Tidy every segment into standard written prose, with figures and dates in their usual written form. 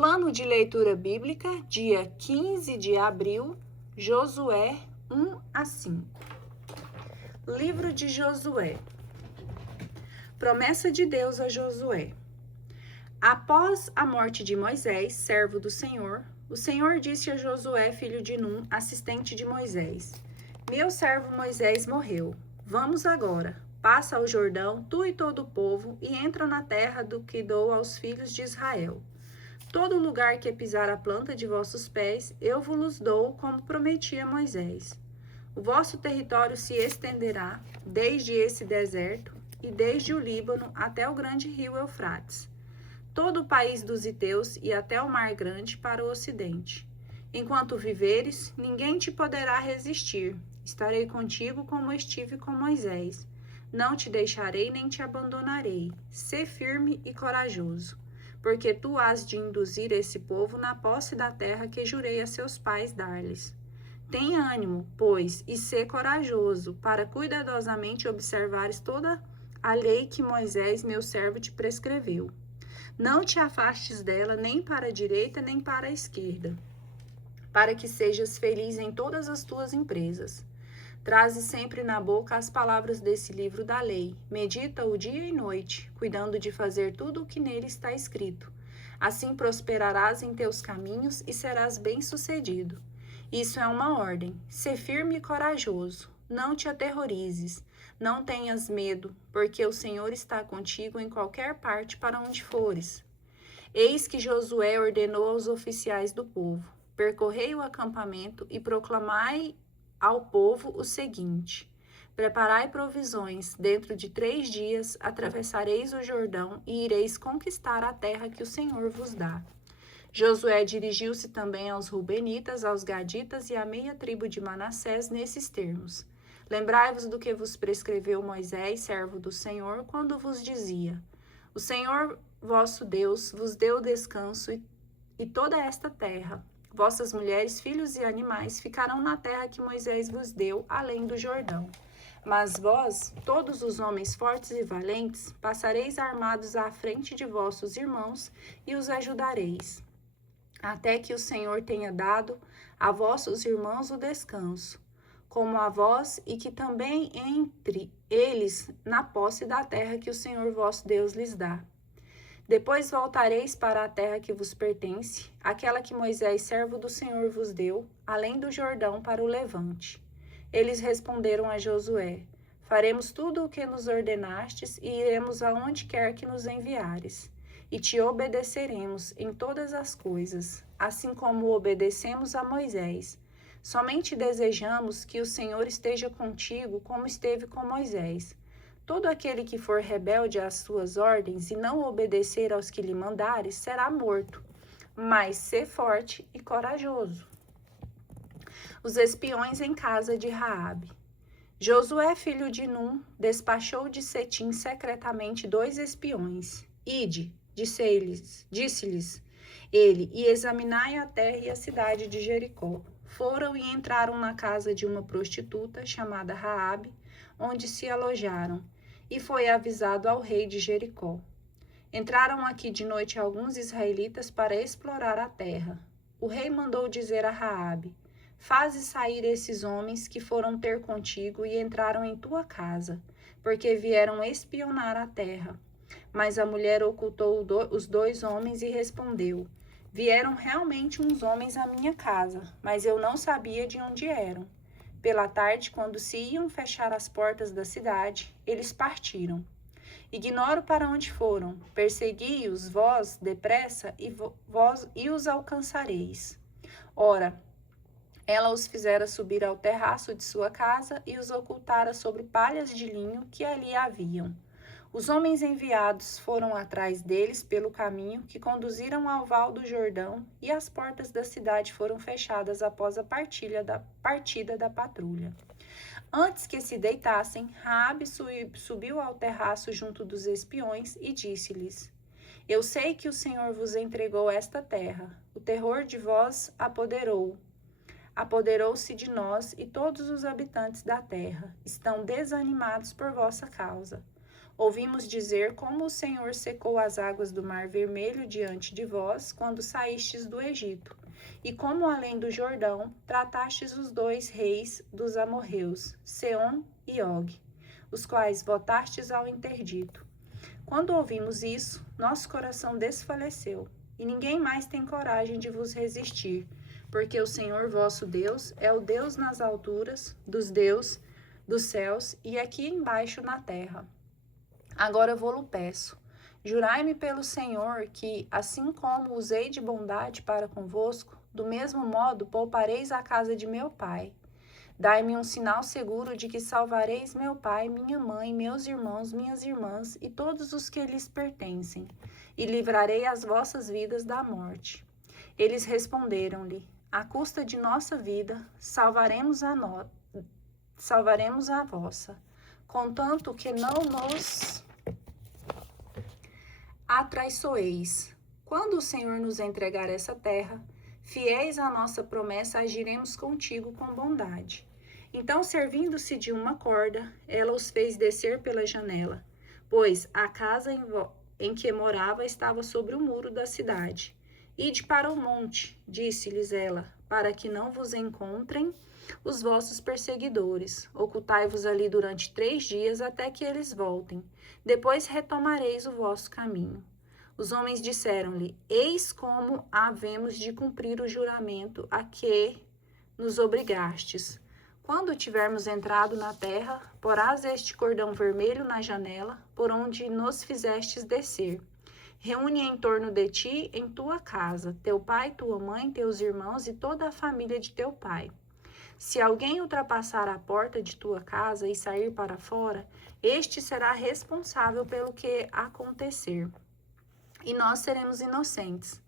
Plano de leitura bíblica, dia 15 de abril, Josué 1 a 5. Livro de Josué. Promessa de Deus a Josué. Após a morte de Moisés, servo do Senhor, o Senhor disse a Josué, filho de Num, assistente de Moisés: Meu servo Moisés morreu. Vamos agora, passa o Jordão, tu e todo o povo, e entra na terra do que dou aos filhos de Israel. Todo lugar que pisar a planta de vossos pés, eu vos dou, como prometi a Moisés. O vosso território se estenderá desde esse deserto e desde o Líbano até o grande rio Eufrates, todo o país dos heteus e até o mar grande para o ocidente. Enquanto viveres, ninguém te poderá resistir. Estarei contigo como estive com Moisés. Não te deixarei nem te abandonarei. Sê firme e corajoso, porque tu has de induzir esse povo na posse da terra que jurei a seus pais dar-lhes. Tenha ânimo, pois, e sê corajoso, para cuidadosamente observares toda a lei que Moisés, meu servo, te prescreveu. Não te afastes dela nem para a direita nem para a esquerda, para que sejas feliz em todas as tuas empresas. Traze sempre na boca as palavras desse livro da lei. Medita-o dia e noite, cuidando de fazer tudo o que nele está escrito. Assim prosperarás em teus caminhos e serás bem-sucedido. Isso é uma ordem. Sê firme e corajoso. Não te aterrorizes. Não tenhas medo, porque o Senhor está contigo em qualquer parte para onde fores. Eis que Josué ordenou aos oficiais do povo: percorrei o acampamento e proclamai ao povo o seguinte: preparai provisões, dentro de 3 dias atravessareis o Jordão e ireis conquistar a terra que o Senhor vos dá. Josué dirigiu-se também aos Rubenitas, aos Gaditas e à meia tribo de Manassés nesses termos: lembrai-vos do que vos prescreveu Moisés, servo do Senhor, quando vos dizia: o Senhor vosso Deus vos deu descanso e toda esta terra. Vossas mulheres, filhos e animais ficarão na terra que Moisés vos deu, além do Jordão. Mas vós, todos os homens fortes e valentes, passareis armados à frente de vossos irmãos e os ajudareis, até que o Senhor tenha dado a vossos irmãos o descanso, como a vós, e que também entre eles na posse da terra que o Senhor vosso Deus lhes dá. Depois voltareis para a terra que vos pertence, aquela que Moisés, servo do Senhor, vos deu, além do Jordão para o levante. Eles responderam a Josué: faremos tudo o que nos ordenastes e iremos aonde quer que nos enviares. E te obedeceremos em todas as coisas, assim como obedecemos a Moisés. Somente desejamos que o Senhor esteja contigo como esteve com Moisés. Todo aquele que for rebelde às suas ordens e não obedecer aos que lhe mandares será morto. Mas sê forte e corajoso. Os espiões em casa de Raabe. Josué, filho de Num, despachou de Setim secretamente 2 espiões. Ide, disse-lhes ele, e examinai a terra e a cidade de Jericó. Foram e entraram na casa de uma prostituta chamada Raabe, onde se alojaram, e foi avisado ao rei de Jericó. Entraram aqui de noite alguns israelitas para explorar a terra. O rei mandou dizer a Raabe: faze sair esses homens que foram ter contigo e entraram em tua casa, porque vieram espionar a terra. Mas a mulher ocultou os 2 homens e respondeu: vieram realmente uns homens à minha casa, mas eu não sabia de onde eram. Pela tarde, quando se iam fechar as portas da cidade, eles partiram. Ignoro para onde foram. Persegui-os vós depressa e os alcançareis. Ora, ela os fizera subir ao terraço de sua casa e os ocultara sobre palhas de linho que ali haviam. Os homens enviados foram atrás deles pelo caminho que conduziram ao val do Jordão, e as portas da cidade foram fechadas após a partida da patrulha. Antes que se deitassem, Raabe subiu ao terraço junto dos espiões e disse-lhes: eu sei que o Senhor vos entregou esta terra. O terror de vós apoderou-se de nós, e todos os habitantes da terra estão desanimados por vossa causa. Ouvimos dizer como o Senhor secou as águas do Mar Vermelho diante de vós, quando saístes do Egito, e como além do Jordão, tratastes os 2 reis dos amorreus, Seom e Og, os quais votastes ao interdito. Quando ouvimos isso, nosso coração desfaleceu, e ninguém mais tem coragem de vos resistir, porque o Senhor vosso Deus é o Deus nas alturas, dos céus, e aqui embaixo na terra. Agora vou-lo peço, jurai-me pelo Senhor que, assim como usei de bondade para convosco, do mesmo modo poupareis a casa de meu pai. Dai-me um sinal seguro de que salvareis meu pai, minha mãe, meus irmãos, minhas irmãs e todos os que lhes pertencem, e livrarei as vossas vidas da morte. Eles responderam-lhe: à custa de nossa vida, salvaremos a vossa, contanto que não nos atraiçoeis. Quando o Senhor nos entregar essa terra, fiéis à nossa promessa, agiremos contigo com bondade. Então, servindo-se de uma corda, ela os fez descer pela janela, pois a casa em que morava estava sobre o muro da cidade. Ide para o monte, disse-lhes ela, para que não vos encontrem os vossos perseguidores. Ocultai-vos ali durante 3 dias até que eles voltem. Depois retomareis o vosso caminho. Os homens disseram-lhe: eis como havemos de cumprir o juramento a que nos obrigastes. Quando tivermos entrado na terra, porás este cordão vermelho na janela, por onde nos fizestes descer. Reúne em torno de ti, em tua casa, teu pai, tua mãe, teus irmãos e toda a família de teu pai. Se alguém ultrapassar a porta de tua casa e sair para fora, este será responsável pelo que acontecer, e nós seremos inocentes.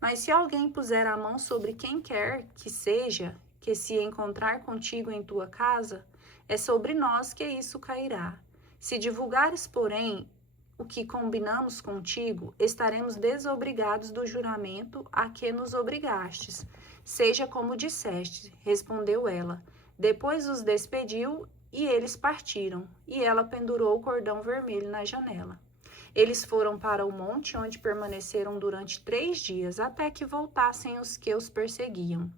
Mas se alguém puser a mão sobre quem quer que seja, que se encontrar contigo em tua casa, é sobre nós que isso cairá. Se divulgares, porém, o que combinamos contigo, estaremos desobrigados do juramento a que nos obrigastes. Seja como disseste, respondeu ela. Depois os despediu e eles partiram, e ela pendurou o cordão vermelho na janela. Eles foram para o monte, onde permaneceram durante 3 dias, até que voltassem os que os perseguiam.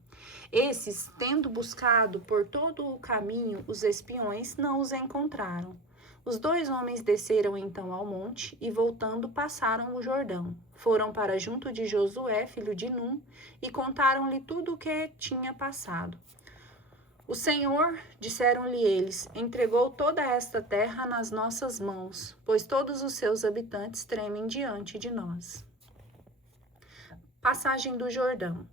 Esses, tendo buscado por todo o caminho os espiões, não os encontraram. Os 2 homens desceram então ao monte e, voltando, passaram o Jordão. Foram para junto de Josué, filho de Num, e contaram-lhe tudo o que tinha passado. O Senhor, disseram-lhe eles, entregou toda esta terra nas nossas mãos, pois todos os seus habitantes tremem diante de nós. Passagem do Jordão.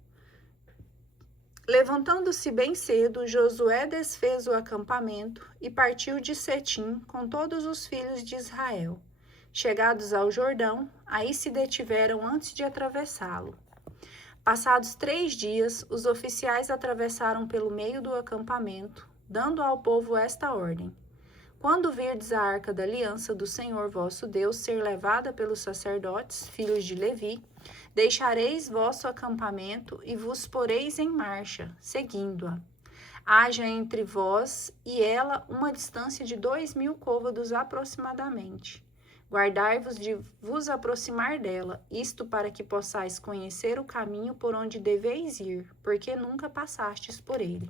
Levantando-se bem cedo, Josué desfez o acampamento e partiu de Setim com todos os filhos de Israel. Chegados ao Jordão, aí se detiveram antes de atravessá-lo. Passados 3 dias, os oficiais atravessaram pelo meio do acampamento, dando ao povo esta ordem: quando virdes a arca da aliança do Senhor vosso Deus ser levada pelos sacerdotes, filhos de Levi, deixareis vosso acampamento e vos poreis em marcha, seguindo-a. Haja entre vós e ela uma distância de 2.000 côvados aproximadamente. Guardai-vos de vos aproximar dela, isto para que possais conhecer o caminho por onde deveis ir, porque nunca passastes por ele.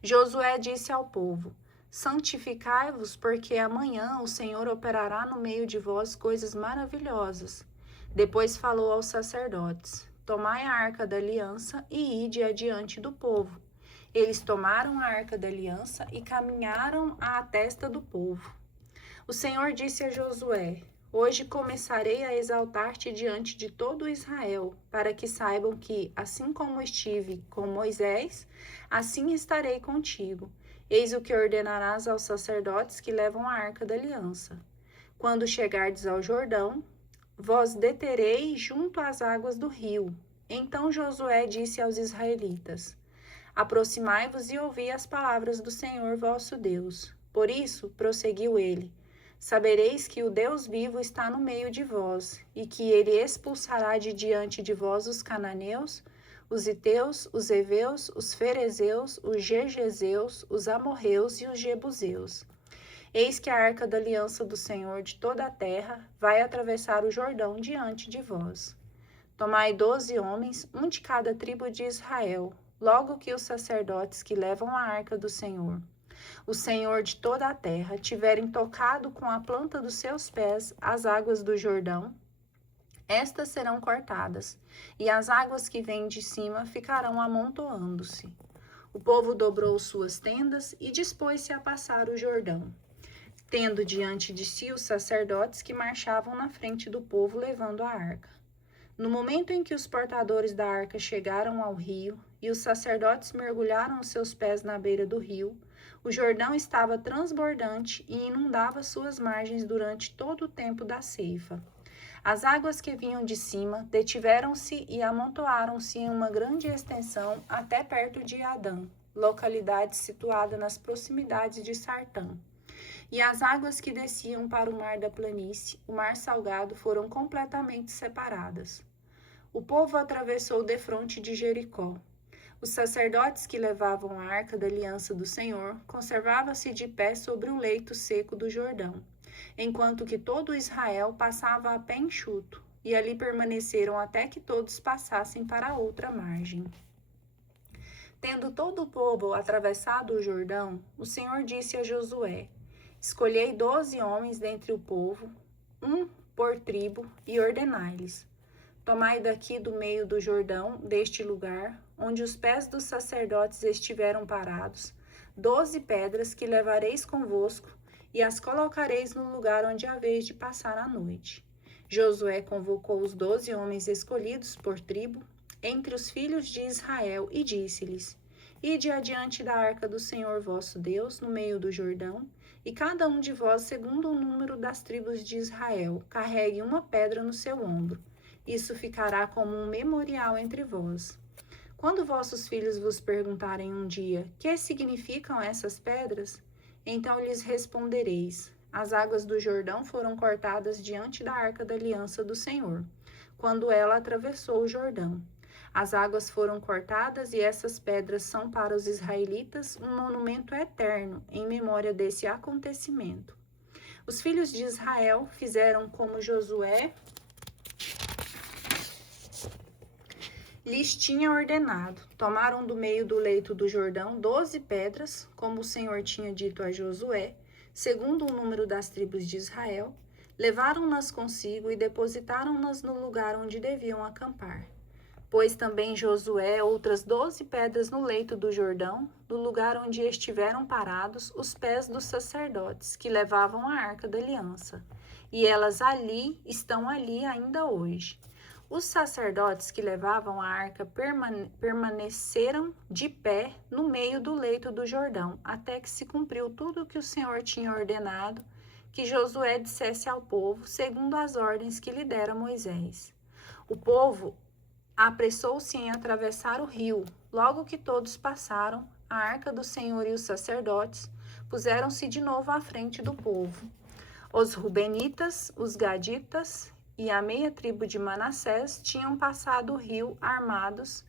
Josué disse ao povo: santificai-vos, porque amanhã o Senhor operará no meio de vós coisas maravilhosas. Depois falou aos sacerdotes: tomai a arca da aliança e ide adiante do povo. Eles tomaram a arca da aliança e caminharam à testa do povo. O Senhor disse a Josué: hoje começarei a exaltar-te diante de todo Israel, para que saibam que, assim como estive com Moisés, assim estarei contigo. Eis o que ordenarás aos sacerdotes que levam a arca da aliança. Quando chegardes ao Jordão, vós detereis junto às águas do rio. Então Josué disse aos israelitas: aproximai-vos e ouvi as palavras do Senhor vosso Deus. Por isso, prosseguiu ele, sabereis que o Deus vivo está no meio de vós, e que ele expulsará de diante de vós os cananeus, os heteus, os heveus, os ferezeus, os gergeseus, os amorreus e os jebuseus. Eis que a arca da aliança do Senhor de toda a terra vai atravessar o Jordão diante de vós. Tomai 12 homens, um de cada tribo de Israel, logo que os sacerdotes que levam a arca do Senhor, o Senhor de toda a terra, tiverem tocado com a planta dos seus pés as águas do Jordão, estas serão cortadas, e as águas que vêm de cima ficarão amontoando-se. O povo dobrou suas tendas e dispôs-se a passar o Jordão, tendo diante de si os sacerdotes que marchavam na frente do povo levando a arca. No momento em que os portadores da arca chegaram ao rio e os sacerdotes mergulharam os seus pés na beira do rio, o Jordão estava transbordante e inundava suas margens durante todo o tempo da ceifa. As águas que vinham de cima detiveram-se e amontoaram-se em uma grande extensão até perto de Adã, localidade situada nas proximidades de Sartã. E as águas que desciam para o mar da planície, o mar salgado, foram completamente separadas. O povo atravessou defronte de Jericó. Os sacerdotes que levavam a arca da aliança do Senhor conservavam-se de pé sobre o leito seco do Jordão, enquanto que todo Israel passava a pé enxuto, e ali permaneceram até que todos passassem para a outra margem. Tendo todo o povo atravessado o Jordão, o Senhor disse a Josué: Escolhei 12 homens dentre o povo, um por tribo, e ordenai-lhes: Tomai daqui do meio do Jordão, deste lugar, onde os pés dos sacerdotes estiveram parados, 12 pedras que levareis convosco, e as colocareis no lugar onde haveis de passar a noite. Josué convocou os 12 homens escolhidos por tribo, entre os filhos de Israel, e disse-lhes: Ide adiante da arca do Senhor vosso Deus, no meio do Jordão, e cada um de vós, segundo o número das tribos de Israel, carregue uma pedra no seu ombro. Isso ficará como um memorial entre vós. Quando vossos filhos vos perguntarem um dia: que significam essas pedras? Então lhes respondereis: as águas do Jordão foram cortadas diante da arca da aliança do Senhor, quando ela atravessou o Jordão. As águas foram cortadas e essas pedras são para os israelitas um monumento eterno em memória desse acontecimento. Os filhos de Israel fizeram como Josué lhes tinha ordenado. Tomaram do meio do leito do Jordão 12 pedras, como o Senhor tinha dito a Josué, segundo o número das tribos de Israel, levaram-nas consigo e depositaram-nas no lugar onde deviam acampar. Pôs também Josué outras 12 pedras no leito do Jordão, no lugar onde estiveram parados os pés dos sacerdotes, que levavam a arca da aliança, e elas estão ali ainda hoje. Os sacerdotes que levavam a arca permaneceram de pé no meio do leito do Jordão, até que se cumpriu tudo o que o Senhor tinha ordenado que Josué dissesse ao povo, segundo as ordens que lhe dera Moisés. O povo apressou-se em atravessar o rio. Logo que todos passaram, a arca do Senhor e os sacerdotes puseram-se de novo à frente do povo. Os rubenitas, os gaditas e a meia tribo de Manassés tinham passado o rio armados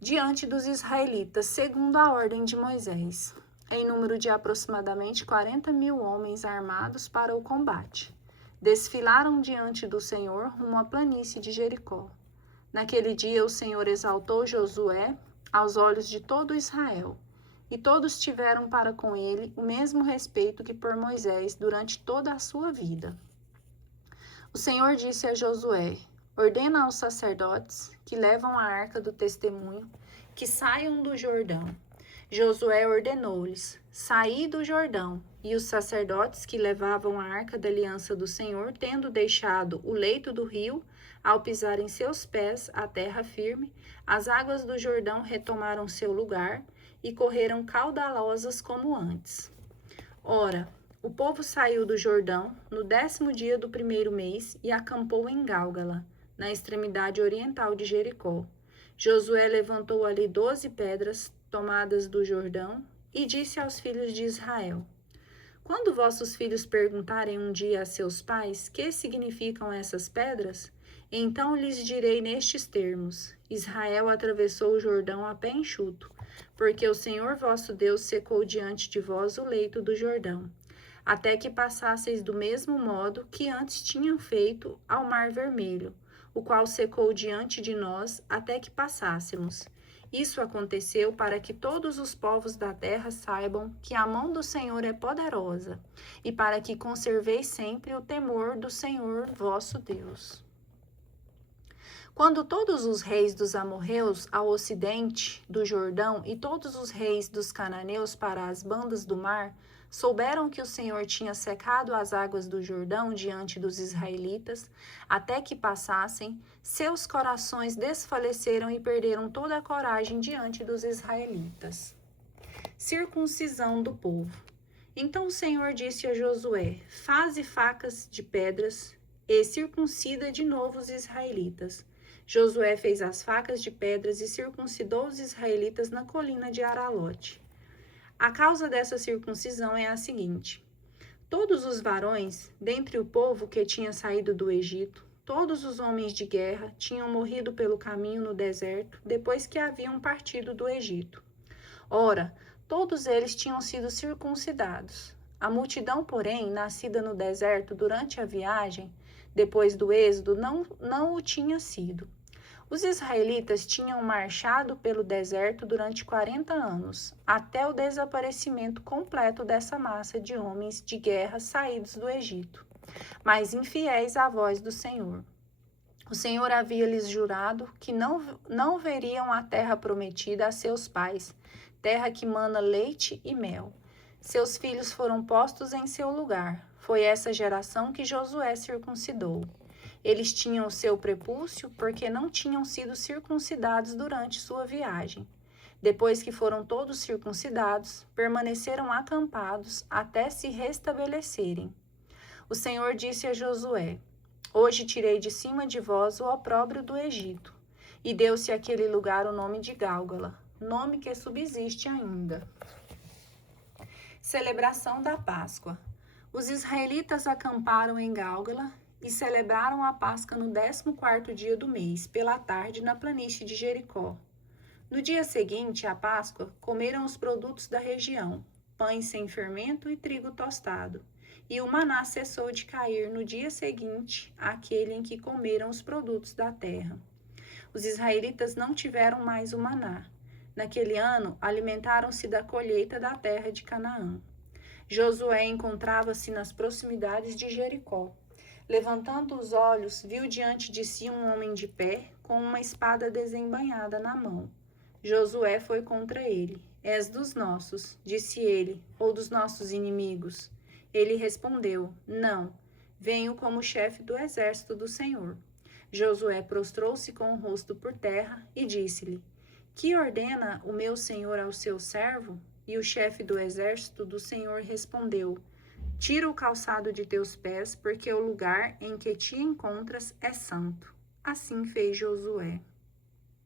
diante dos israelitas, segundo a ordem de Moisés, em número de aproximadamente 40.000 homens armados para o combate. Desfilaram diante do Senhor rumo à planície de Jericó. Naquele dia o Senhor exaltou Josué aos olhos de todo Israel, e todos tiveram para com ele o mesmo respeito que por Moisés durante toda a sua vida. O Senhor disse a Josué: ordena aos sacerdotes que levam a arca do testemunho que saiam do Jordão. Josué ordenou-lhes: saí do Jordão. E os sacerdotes que levavam a arca da aliança do Senhor, tendo deixado o leito do rio, ao pisar em seus pés a terra firme, as águas do Jordão retomaram seu lugar e correram caudalosas como antes. Ora, o povo saiu do Jordão no 10º dia do 1º mês e acampou em Gálgala, na extremidade oriental de Jericó. Josué levantou ali 12 pedras tomadas do Jordão e disse aos filhos de Israel: quando vossos filhos perguntarem um dia a seus pais que significam essas pedras, então lhes direi nestes termos: Israel atravessou o Jordão a pé enxuto, porque o Senhor vosso Deus secou diante de vós o leito do Jordão. até que passasseis do mesmo modo que antes tinham feito ao Mar Vermelho, o qual secou diante de nós até que passássemos. Isso aconteceu para que todos os povos da terra saibam que a mão do Senhor é poderosa, e para que conserveis sempre o temor do Senhor vosso Deus. Quando todos os reis dos amorreus ao ocidente do Jordão e todos os reis dos cananeus para as bandas do mar souberam que o Senhor tinha secado as águas do Jordão diante dos israelitas, até que passassem, seus corações desfaleceram e perderam toda a coragem diante dos israelitas. Circuncisão do povo. Então o Senhor disse a Josué: faze facas de pedras e circuncida de novo os israelitas. Josué fez as facas de pedras e circuncidou os israelitas na colina de Aralote. A causa dessa circuncisão é a seguinte: todos os varões, dentre o povo que tinha saído do Egito, todos os homens de guerra, tinham morrido pelo caminho no deserto, depois que haviam partido do Egito. Ora, todos eles tinham sido circuncidados. A multidão, porém, nascida no deserto durante a viagem, depois do êxodo, não o tinha sido. Os israelitas tinham marchado pelo deserto durante 40 anos, até o desaparecimento completo dessa massa de homens de guerra saídos do Egito, mas infiéis à voz do Senhor. O Senhor havia-lhes jurado que não veriam a terra prometida a seus pais, terra que mana leite e mel. Seus filhos foram postos em seu lugar. Foi essa geração que Josué circuncidou. Eles tinham o seu prepúcio porque não tinham sido circuncidados durante sua viagem. Depois que foram todos circuncidados, permaneceram acampados até se restabelecerem. O Senhor disse a Josué: hoje tirei de cima de vós o opróbrio do Egito. E deu-se àquele lugar o nome de Gálgala, nome que subsiste ainda. Celebração da Páscoa. Os israelitas acamparam em Gálgala e celebraram a Páscoa no 14º dia do mês, pela tarde, na planície de Jericó. No dia seguinte à Páscoa, comeram os produtos da região, pães sem fermento e trigo tostado. E o maná cessou de cair no dia seguinte àquele em que comeram os produtos da terra. Os israelitas não tiveram mais o maná. Naquele ano, alimentaram-se da colheita da terra de Canaã. Josué encontrava-se nas proximidades de Jericó. Levantando os olhos, viu diante de si um homem de pé, com uma espada desembainhada na mão. Josué foi contra ele. És dos nossos, disse ele, ou dos nossos inimigos? Ele respondeu: não, venho como chefe do exército do Senhor. Josué prostrou-se com o rosto por terra e disse-lhe: que ordena o meu senhor ao seu servo? E o chefe do exército do Senhor respondeu: tira o calçado de teus pés, porque o lugar em que te encontras é santo. Assim fez Josué.